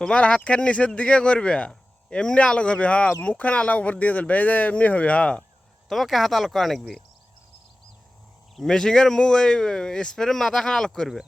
তোমার হাতখান নিচের দিকে করবে, এমনি আলোক হবে। হ্যাঁ, মুখখান আলো উপর দিয়ে তুলবে, এই যে এমনি হবে। হ্যাঁ, তোমাকে হাত আলোক করা নাকবে। মেশিনের মুখ এই স্প্রে মাথাখান আলোক করবে।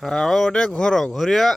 হ্যাঁ, ওটা ঘোরো, ঘুরিয়া